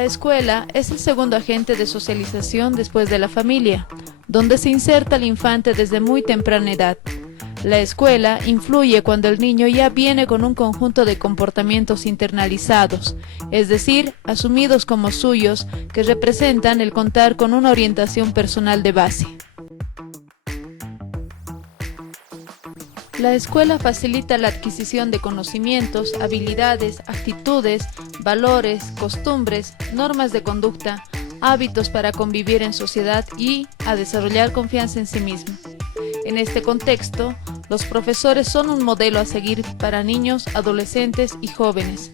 La escuela es el segundo agente de socialización después de la familia, donde se inserta el infante desde muy temprana edad. La escuela influye cuando el niño ya viene con un conjunto de comportamientos internalizados, es decir, asumidos como suyos, que representan el contar con una orientación personal de base. La escuela facilita la adquisición de conocimientos, habilidades, actitudes, valores, costumbres, normas de conducta, hábitos para convivir en sociedad y a desarrollar confianza en sí mismo. En este contexto, los profesores son un modelo a seguir para niños, adolescentes y jóvenes.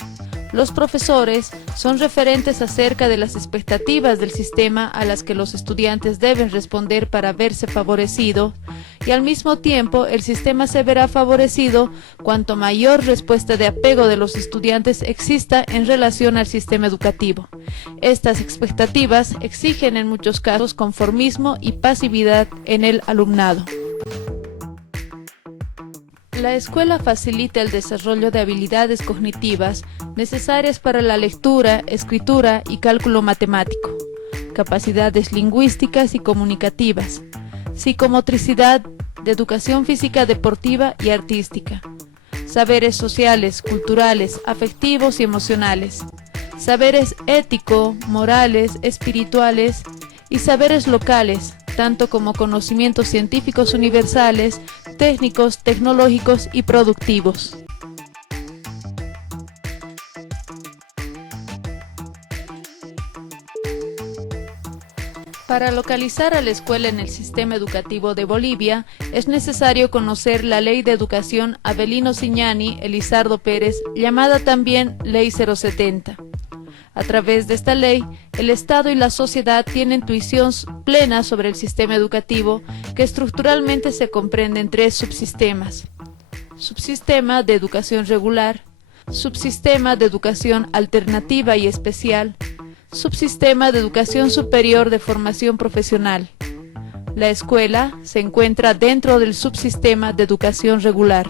Los profesores son referentes acerca de las expectativas del sistema a las que los estudiantes deben responder para verse favorecidos, y al mismo tiempo el sistema se verá favorecido cuanto mayor respuesta de apego de los estudiantes exista en relación al sistema educativo. Estas expectativas exigen en muchos casos conformismo y pasividad en el alumnado. La escuela facilita el desarrollo de habilidades cognitivas necesarias para la lectura, escritura y cálculo matemático, capacidades lingüísticas y comunicativas, psicomotricidad, de educación física deportiva y artística, saberes sociales, culturales, afectivos y emocionales, saberes ético, morales, espirituales y saberes locales, tanto como conocimientos científicos universales, técnicos, tecnológicos y productivos. Para localizar a la escuela en el sistema educativo de Bolivia, es necesario conocer la Ley de Educación Avelino Ziñani Elizardo Pérez, llamada también Ley 070. A través de esta ley, el Estado y la sociedad tienen intuición plena sobre el sistema educativo, que estructuralmente se comprende en tres subsistemas: subsistema de educación regular, subsistema de educación alternativa y especial, subsistema de educación superior de formación profesional. La escuela se encuentra dentro del subsistema de educación regular.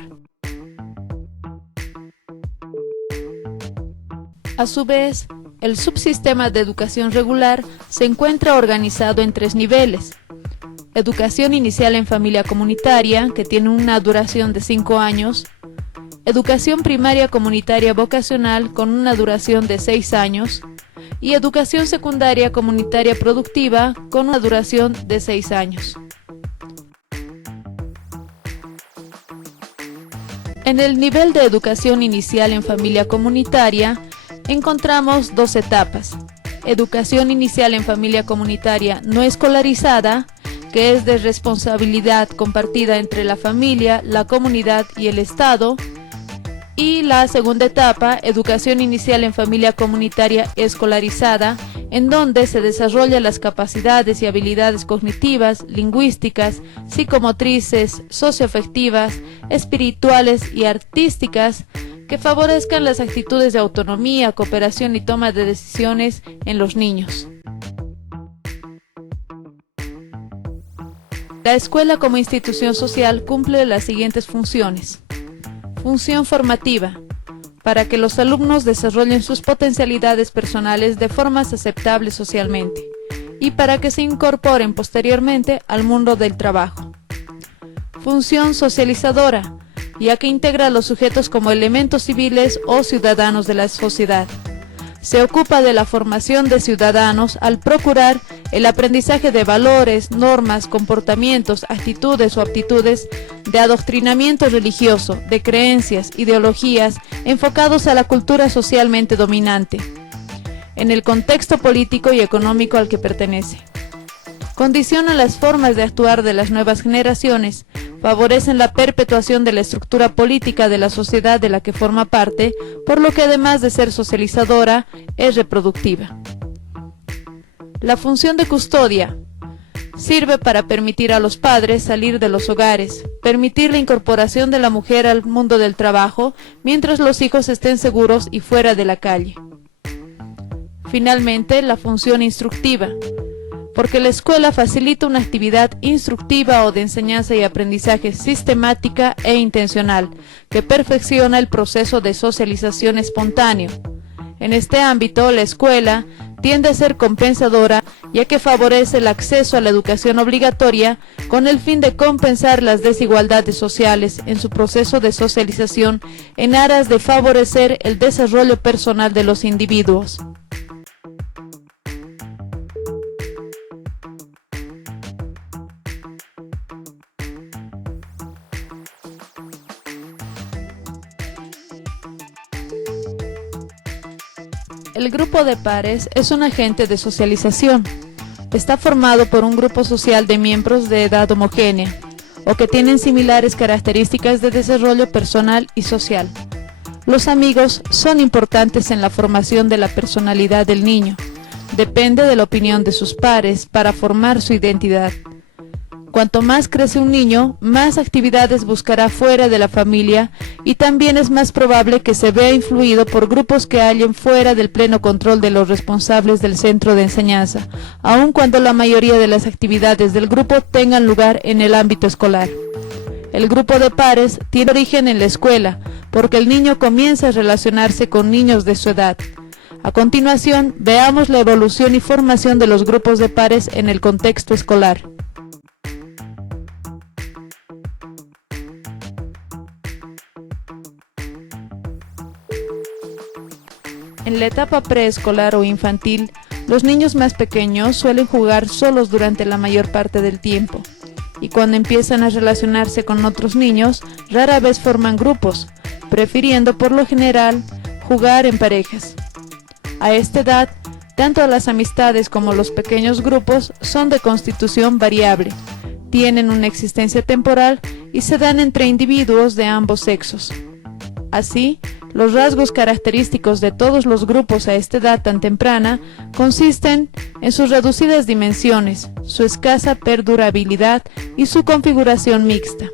A su vez, el subsistema de educación regular se encuentra organizado en tres niveles: educación inicial en familia comunitaria, que tiene una duración de 5 años, educación primaria comunitaria vocacional con una duración de 6 años, y educación secundaria comunitaria productiva con una duración de 6 años. En el nivel de educación inicial en familia comunitaria, encontramos dos etapas: educación inicial en familia comunitaria no escolarizada, que es de responsabilidad compartida entre la familia, la comunidad y el Estado, y la segunda etapa, educación inicial en familia comunitaria escolarizada, en donde se desarrollan las capacidades y habilidades cognitivas, lingüísticas, psicomotrices, socioafectivas, espirituales y artísticas, que favorezcan las actitudes de autonomía, cooperación y toma de decisiones en los niños. La escuela como institución social cumple las siguientes funciones. Función formativa, para que los alumnos desarrollen sus potencialidades personales de formas aceptables socialmente y para que se incorporen posteriormente al mundo del trabajo. Función socializadora, ya que integra a los sujetos como elementos civiles o ciudadanos de la sociedad. Se ocupa de la formación de ciudadanos al procurar el aprendizaje de valores, normas, comportamientos, actitudes o aptitudes de adoctrinamiento religioso, de creencias, ideologías enfocados a la cultura socialmente dominante, en el contexto político y económico al que pertenece. Condiciona las formas de actuar de las nuevas generaciones, favorecen la perpetuación de la estructura política de la sociedad de la que forma parte, por lo que además de ser socializadora, es reproductiva. La función de custodia sirve para permitir a los padres salir de los hogares, permitir la incorporación de la mujer al mundo del trabajo, mientras los hijos estén seguros y fuera de la calle. Finalmente, la función instructiva, porque la escuela facilita una actividad instructiva o de enseñanza y aprendizaje sistemática e intencional, que perfecciona el proceso de socialización espontáneo. En este ámbito, la escuela tiende a ser compensadora, ya que favorece el acceso a la educación obligatoria con el fin de compensar las desigualdades sociales en su proceso de socialización en aras de favorecer el desarrollo personal de los individuos. El grupo de pares es un agente de socialización. Está formado por un grupo social de miembros de edad homogénea o que tienen similares características de desarrollo personal y social. Los amigos son importantes en la formación de la personalidad del niño. Depende de la opinión de sus pares para formar su identidad. Cuanto más crece un niño, más actividades buscará fuera de la familia y también es más probable que se vea influido por grupos que hallen fuera del pleno control de los responsables del centro de enseñanza, aun cuando la mayoría de las actividades del grupo tengan lugar en el ámbito escolar. El grupo de pares tiene origen en la escuela, porque el niño comienza a relacionarse con niños de su edad. A continuación, veamos la evolución y formación de los grupos de pares en el contexto escolar. En la etapa preescolar o infantil, los niños más pequeños suelen jugar solos durante la mayor parte del tiempo, y cuando empiezan a relacionarse con otros niños, rara vez forman grupos, prefiriendo por lo general jugar en parejas. A esta edad, tanto las amistades como los pequeños grupos son de constitución variable, tienen una existencia temporal y se dan entre individuos de ambos sexos. Así, los rasgos característicos de todos los grupos a esta edad tan temprana consisten en sus reducidas dimensiones, su escasa perdurabilidad y su configuración mixta.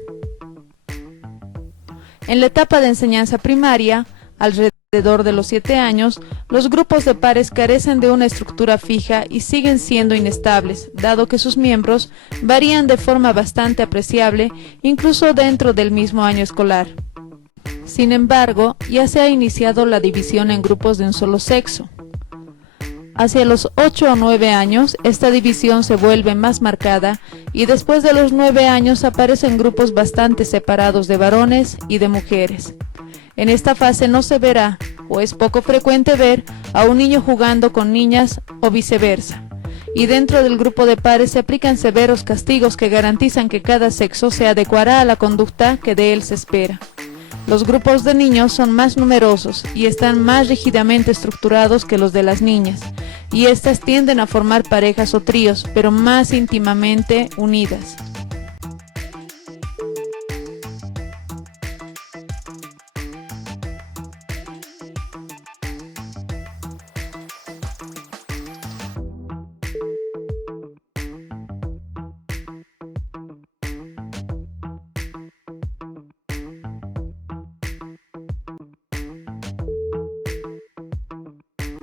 En la etapa de enseñanza primaria, alrededor de los 7 años, los grupos de pares carecen de una estructura fija y siguen siendo inestables, dado que sus miembros varían de forma bastante apreciable, incluso dentro del mismo año escolar. Sin embargo, ya se ha iniciado la división en grupos de un solo sexo. Hacia los 8 o 9 años, esta división se vuelve más marcada y después de los 9 años aparecen grupos bastante separados de varones y de mujeres. En esta fase no se verá, o es poco frecuente ver, a un niño jugando con niñas o viceversa. Y dentro del grupo de pares se aplican severos castigos que garantizan que cada sexo se adecuará a la conducta que de él se espera. Los grupos de niños son más numerosos y están más rígidamente estructurados que los de las niñas, y estas tienden a formar parejas o tríos, pero más íntimamente unidas.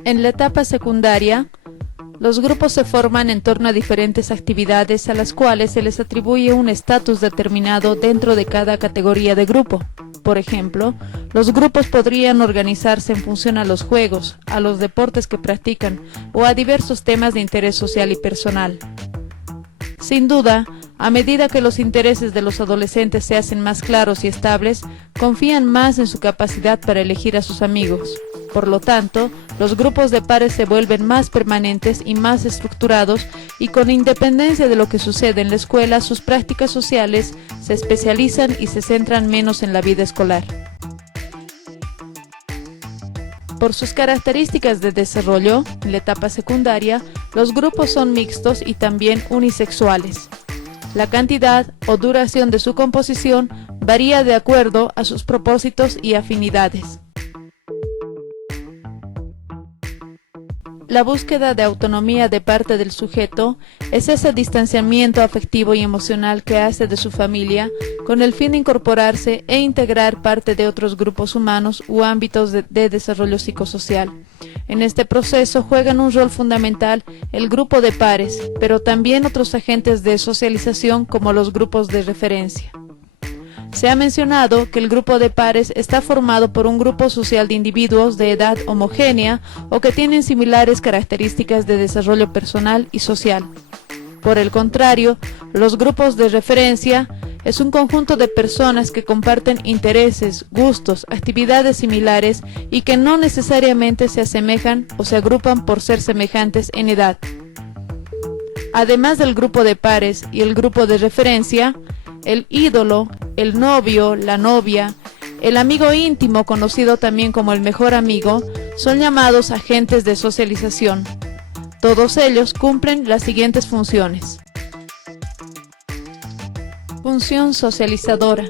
En la etapa secundaria, los grupos se forman en torno a diferentes actividades a las cuales se les atribuye un estatus determinado dentro de cada categoría de grupo. Por ejemplo, los grupos podrían organizarse en función a los juegos, a los deportes que practican o a diversos temas de interés social y personal. Sin duda, a medida que los intereses de los adolescentes se hacen más claros y estables, confían más en su capacidad para elegir a sus amigos. Por lo tanto, los grupos de pares se vuelven más permanentes y más estructurados y con independencia de lo que sucede en la escuela, sus prácticas sociales se especializan y se centran menos en la vida escolar. Por sus características de desarrollo, en la etapa secundaria, los grupos son mixtos y también unisexuales. La cantidad o duración de su composición varía de acuerdo a sus propósitos y afinidades. La búsqueda de autonomía de parte del sujeto es ese distanciamiento afectivo y emocional que hace de su familia con el fin de incorporarse e integrar parte de otros grupos humanos u ámbitos de desarrollo psicosocial. En este proceso juegan un rol fundamental el grupo de pares, pero también otros agentes de socialización como los grupos de referencia. Se ha mencionado que el grupo de pares está formado por un grupo social de individuos de edad homogénea o que tienen similares características de desarrollo personal y social. Por el contrario, los grupos de referencia es un conjunto de personas que comparten intereses, gustos, actividades similares y que no necesariamente se asemejan o se agrupan por ser semejantes en edad. Además del grupo de pares y el grupo de referencia, el ídolo, el novio, la novia, el amigo íntimo, conocido también como el mejor amigo, son llamados agentes de socialización. Todos ellos cumplen las siguientes funciones. Función socializadora,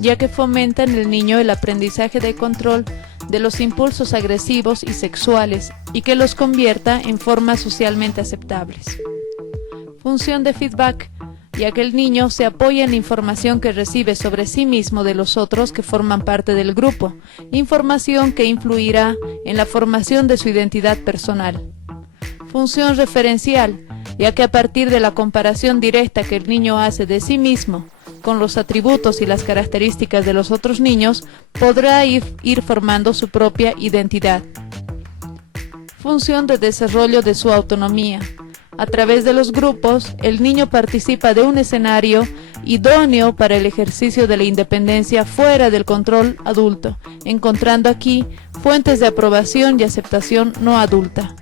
ya que fomenta en el niño el aprendizaje de control de los impulsos agresivos y sexuales y que los convierta en formas socialmente aceptables. Función de feedback, ya que el niño se apoya en la información que recibe sobre sí mismo de los otros que forman parte del grupo, información que influirá en la formación de su identidad personal. Función referencial, ya que a partir de la comparación directa que el niño hace de sí mismo con los atributos y las características de los otros niños, podrá ir formando su propia identidad. Función de desarrollo de su autonomía. A través de los grupos, el niño participa de un escenario idóneo para el ejercicio de la independencia fuera del control adulto, encontrando aquí fuentes de aprobación y aceptación no adulta.